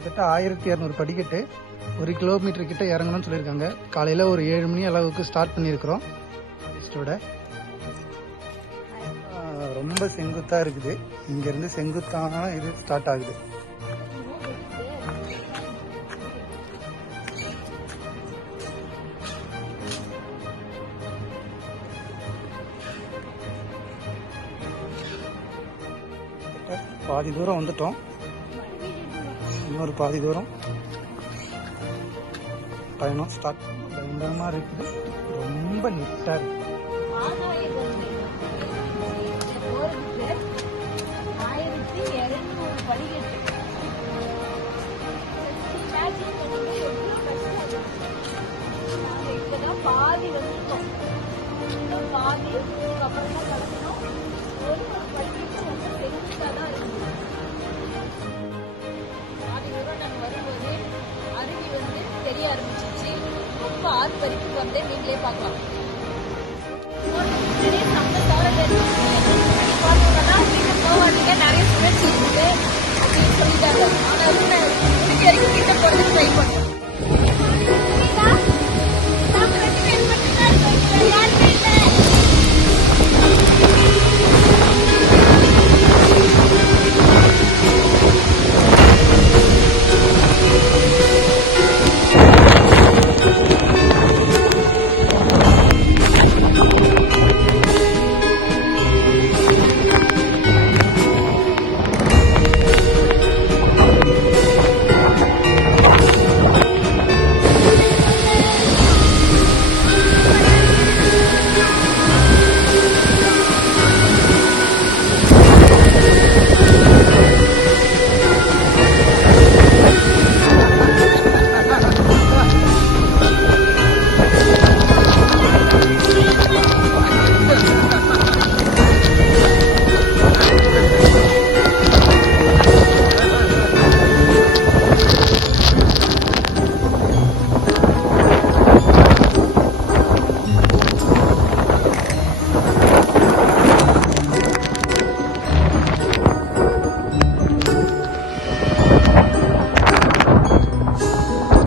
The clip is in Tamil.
கிட்டத்தட்ட ஆயிரத்தி இரநூறு படிக்கட்டு ஒரு கிலோமீட்டர் கிட்ட இறங்கணும்னு சொல்லியிருக்காங்க. காலையில் ஒரு ஏழு மணி அளவுக்கு ஸ்டார்ட் பண்ணியிருக்கிறோம். லிஸ்ட்டோட ரொம்ப செங்குத்தாக இருக்குது. இங்கேருந்து செங்குத்தான இது ஸ்டார்ட் ஆகுது. பாதி தூரம் வந்துட்டோம். இன்னொரு பாதி தூரம் பயணம் ஸ்டார்ட் பயங்கரமா இருக்குது ரொம்ப நீட்டா இருக்கு பாதி வந்துட்டோம் பாதி ஆறு வரைக்கும் வந்து நீங்களே பார்க்கலாம். நிறைய தவிர நிறைய சுழற்சி இருக்குது.